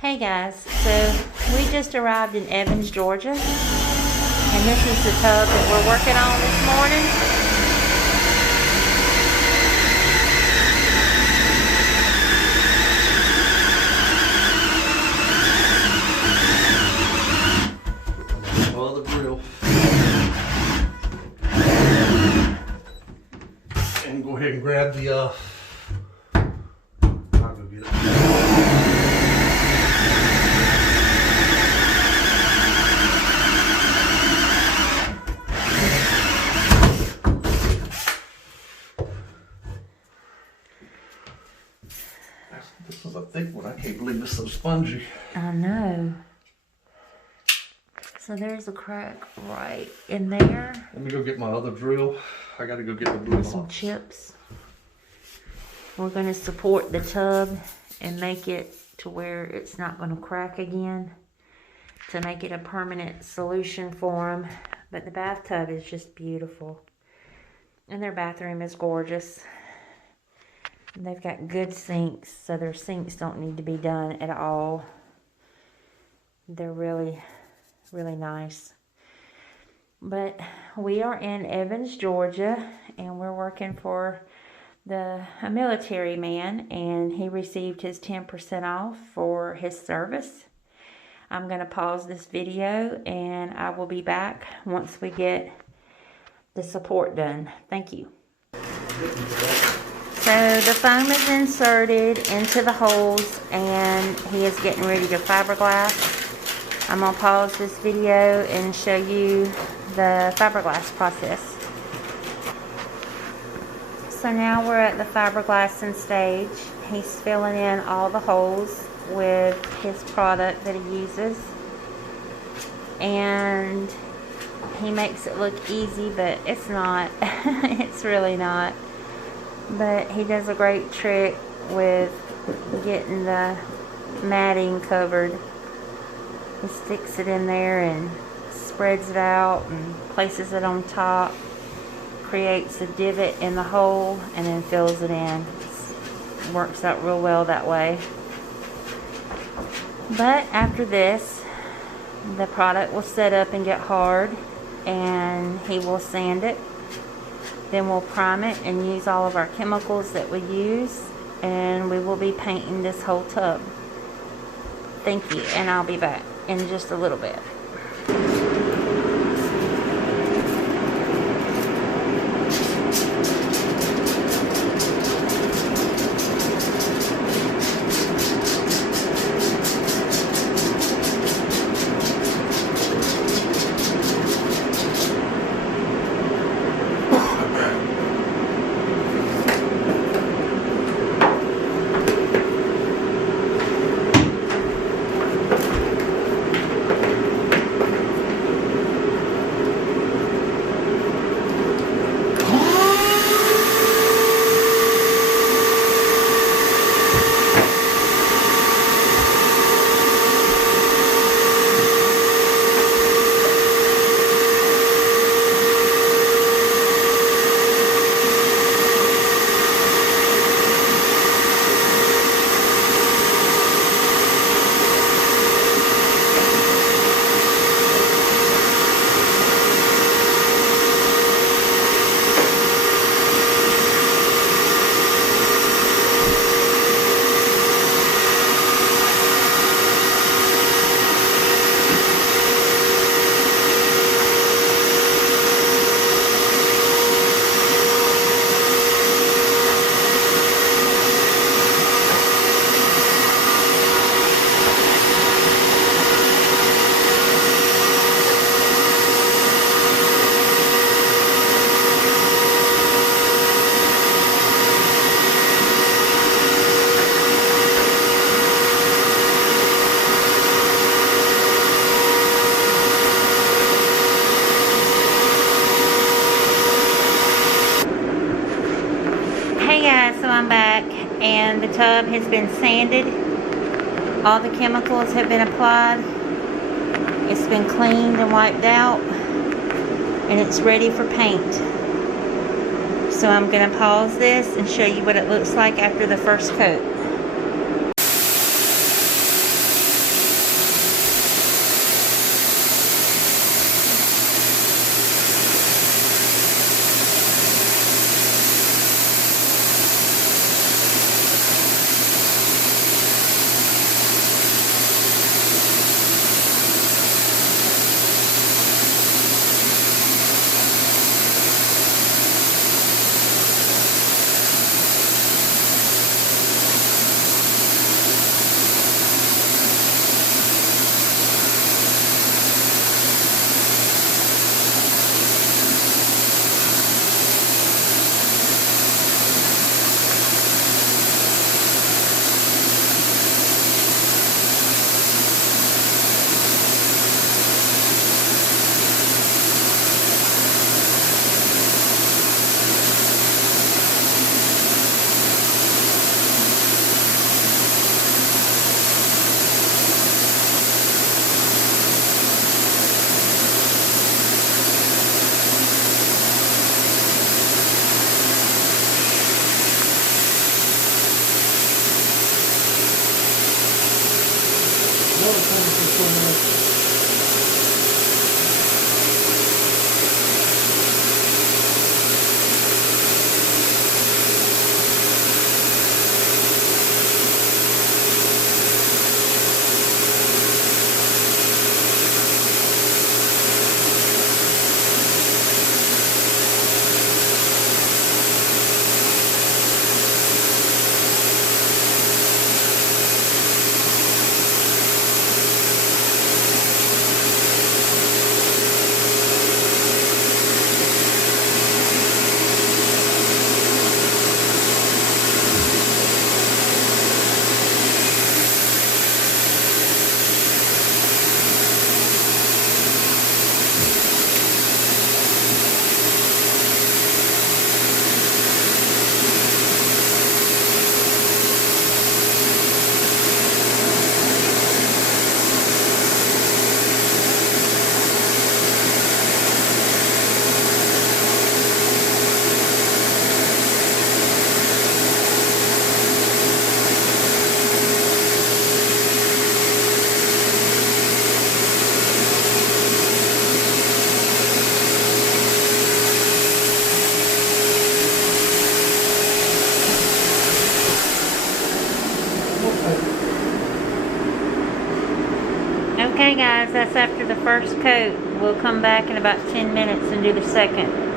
Hey guys, so we just arrived in Evans, Georgia, and this is the tub that we're working on this morning. Oh, the grill. And go ahead and grab the I'll go get it. This is a thick one. I can't believe it's so spongy. I know. So there's a crack right in there. Let me go get my other drill. I gotta go get the blue And some box. chips. We're going to support the tub and make it to where it's not going to crack again, to make it a permanent solution for them. But the bathtub is just beautiful. And their bathroom is gorgeous. And they've got good sinks, so their sinks don't need to be done at all. They're really, really nice. But we are in Evans, Georgia, and we're working for a military man, and he received his 10% off for his service. I'm going to pause this video, and I will be back once we get the support done. Thank you. So the foam is inserted into the holes, and he is getting ready to fiberglass. I'm going to pause this video and show you the fiberglass process. So now we're at the fiberglassing stage. He's filling in all the holes with his product that he uses. And he makes it look easy, but it's not. It's really not. But he does a great trick with getting the matting covered. He sticks it in there and spreads it out and places it on top, creates a divot in the hole, and then fills it in. It works out real well that way. But after this, the product will set up and get hard, and he will sand it. Then we'll prime it and use all of our chemicals that we use, and we will be painting this whole tub. Thank you, and I'll be back in just a little bit. Hey guys, so I'm back, and the tub has been sanded. All the chemicals have been applied. It's been cleaned and wiped out, and it's ready for paint. So I'm going to pause this and show you what it looks like after the first coat. Okay guys, that's after the first coat. We'll come back in about 10 minutes and do the second.